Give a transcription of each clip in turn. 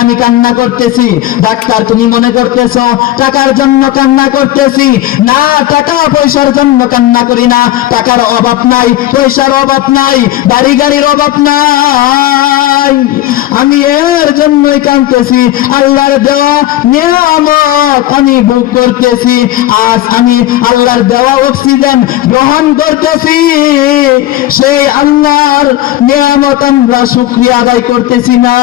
আমি কান্না করতেছি। ডাক্তার, তুমি মনে করতেছ, টাকার জন্য কান্না করতেছি? না, টাকা পয়সার জন্য কান্না করি না। টাকার অভাব নাই, পয়সার অভাব নাই বাড়ি গাড়ির অভাব নাই। আমি এর জন্যই কাঁদতেছি, আল্লাহর দেওয়া নিয়ামত আমি বুক করতেছি। আজ আমি আল্লাহর দেওয়া অক্সিজেন গ্রহণ করতেছি। সেই আল্লাহর নিয়ামত আমরা শুক্রিয়া আদায় করতেছি না।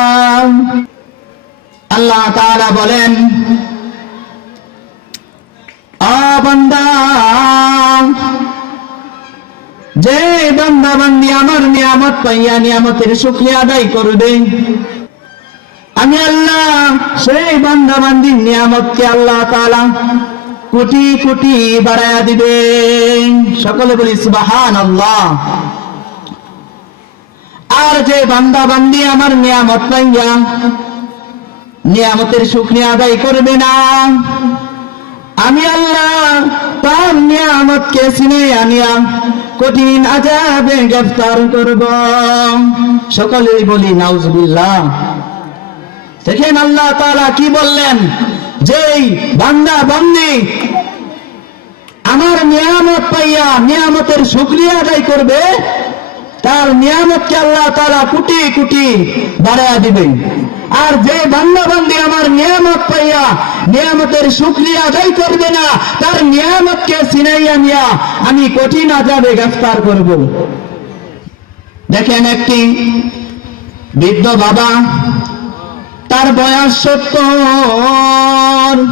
আল্লাহ তাআলা বলেন যে বান্দা বান্দি আমার নিয়ামত পাইয়া নিয়ামতের শুকরিয়া আদায় করবে, আমি আল্লাহ সেই বান্দা বান্দির নিয়ামতকে আল্লাহ তাআলা কোটি কোটি বাড়ায়া দিবে। সকলে বলি সুবাহান আল্লাহ আর যে বান্দা বান্দি আমার নিয়ামত পাইয়া নিয়ামতের শুক্রিয়া আদায় করবে না। আমি আল্লাহ তার নিয়ামতকে সিনে আনিয়া কঠিন আজাবে গ্রেফতার করব। সকলেই বলি, নাউজুবিল্লাহ। দেখেন আল্লাহ তাআলা কি বললেন? যেই বান্দা বান্দি আমার নিয়ামত পাইয়া নিয়ামতের শুক্রিয়া আদায় করবে, তার নিয়ামতকে আল্লাহ তারা কোটি কোটি বাড়ায়া দিবেন। আর যে বান্দা বান্দি আমার নিয়ামত পাইয়া, নিয়ামতের শুক্রিয়া আদায় করবে না, তার নিয়ামতকে সিনাইয়া নিয়া আমি কঠিন আজাবে গ্রেফতার করব। দেখেন একটি বৃদ্ধ বাবা, তার বয়স সত্তর।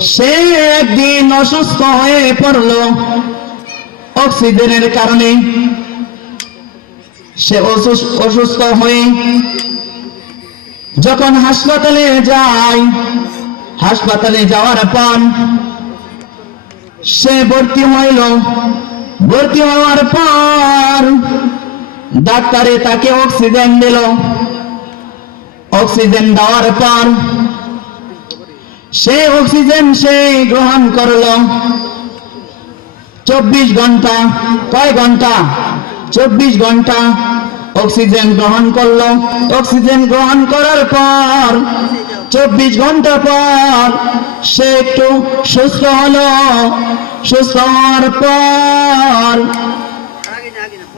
সে একদিন অসুস্থ হয়ে পড়ল অক্সিজেনের কারণে। সে অসুস- অসুস্থ হয়ে যখন হাসপাতালে যায় হাসপাতালে যাওয়ার পর সে ভর্তি হইল। ভর্তি হওয়ার পর ডাক্তারে তাকে অক্সিজেন দিল। অক্সিজেন দেওয়ার পর সে অক্সিজেন সে গ্রহণ করল। চব্বিশ ঘণ্টা, কয় ঘণ্টা? চব্বিশ ঘণ্টা অক্সিজেন গ্রহণ করল। অক্সিজেন গ্রহণ করার পর, চব্বিশ ঘণ্টা পর সে একটু সুস্থ হলো। সুস্থ হওয়ার পর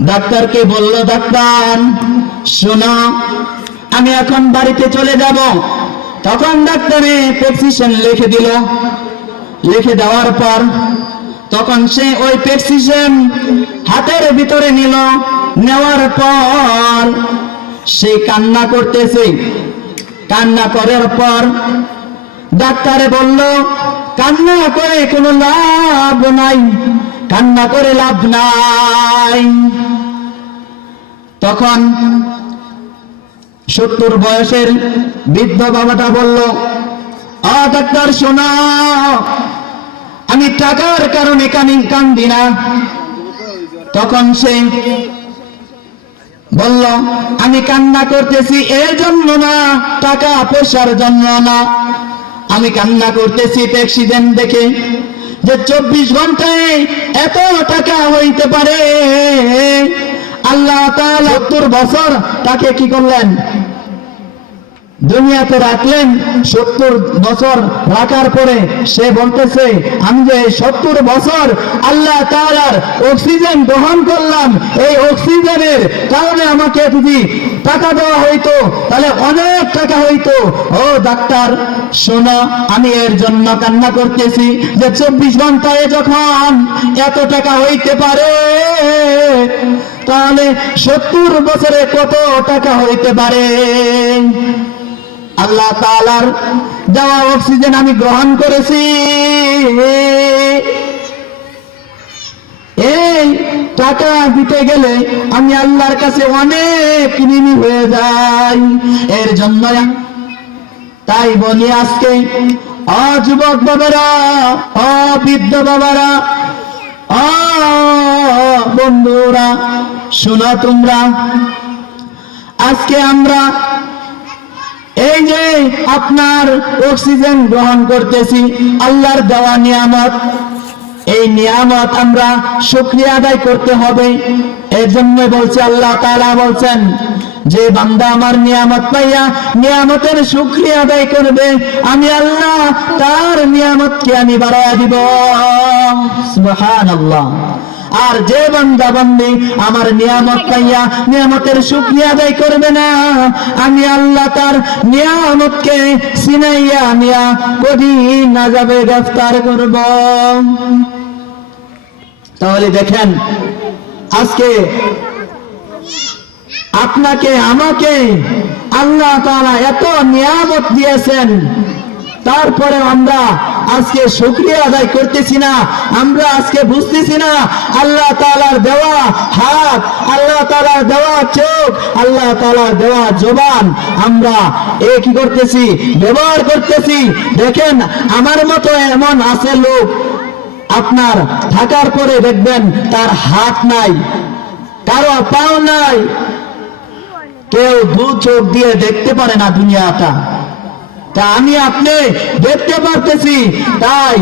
ডাক্তারকে বলল, ডাক্তার, শোনো, আমি এখন বাড়িতে চলে যাব। তখন ডাক্তারে প্রেসক্রিপশন লিখে দিল। লিখে দেওয়ার পর তখন সে ওই প্রেসক্রিপশন হাতের ভিতরে নিল। নেওয়ার পর সে কান্না করতেছে। কান্না করার পর ডাক্তারে বলল, কান্না করে কোনো লাভ নাই, কান্না করে লাভ নাই। তখন সত্তর বয়সের বৃদ্ধ বাবাটা বলল, আ ডাক্তার, শোনা, আমি টাকার কারণে কানি কান্দি না। তখন সে বলল, আমি কান্না করতেছি এর জন্য না, টাকা পয়সার জন্য না। আমি কান্না করতেছি অ্যাক্সিডেন্ট দেখে যে চব্বিশ ঘন্টায় এত টাকা হইতে পারে। আল্লাহ সত্তর বছর তাকে কি করলেন? দুনিয়াতে রাখলেন সত্তর বছর রাখার পরে সে বলতেছে, আমি যে সত্তর বছর আল্লাহ তাআলার অক্সিজেন গ্রহণ করলাম, এই অক্সিজেনের কারণে আমাকে যদি টাকা দেওয়া হইতো, তাহলে অনেক টাকা হইতো। ও ডাক্তার, শোনো, আমি এর জন্য কান্না করতেছি যে চব্বিশ ঘন্টায় যখন এত টাকা হইতে পারে, তাহলে সত্তর বছরে কত টাকা হইতে পারে? আল্লাহ তাআলার দেওয়া অক্সিজেন আমি গ্রহণ করেছি। এই টাকা দিতে গেলে আমি আল্লাহর কাছে অনেক ঋণী হয়ে যাই। এর জন্য তাই বলি আজকে অযুবক বাবারা অবৃদ্ধ বাবারা, অ বন্ধুরা, শোনো তোমরা, আজকে আমরা এই যে আপনার অক্সিজেন গ্রহণ করতেছি, আল্লাহর দেওয়া নিয়ামত। এই নিয়ামত আমরা শুক্রিয়া আদায় করতে হবে। এর জন্য বলছে, আল্লাহ তাআলা বলছেন, যে বান্দা আমার নিয়ামত পাইয়া নিয়ামতের শুক্রিয়া আদায় করবে, আমি আল্লাহ তার নিয়ামতকে আমি বাড়াইয়া দিব। সুবহানাল্লাহ। আর যে বান্দা বান্দি আমার নিয়ামত পাইয়া নিয়ামতের শুক্রিয়া আদায় করবে না, আমি আল্লাহ তার নিয়ামতকে সিনাইয়া নিয়া কদিন না যাবে গ্রেফতার করব। তাহলে দেখেন, আজকে আপনাকে, আমাকে আল্লাহ তাআলা এত নিয়ামত দিয়েছেন তারপরে আমরা আজকে শুক্রিয়া আদায় করতেছি না, আমরা আজকে বুঝতেছি না, আল্লাহ তাআলার দেওয়া হাত, আল্লাহ তাআলার দেওয়া চোখ, আল্লাহ তাআলার দেওয়া জবান, আমরা এ কি করতেছি, ব্যবহার করতেছি। দেখেন, আমার মতো এমন আছে লোক, আপনার থাকার পরে দেখবেন তার হাত নাই, কারও পাও নাই। কেউ দু চোখ দিয়ে দেখতে পারে না দুনিয়াটা। তা আমি আপনি দেখতে পারতেছি তাই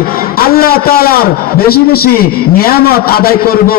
আল্লাহ তালার বেশি বেশি নিয়ামত আদায় করব।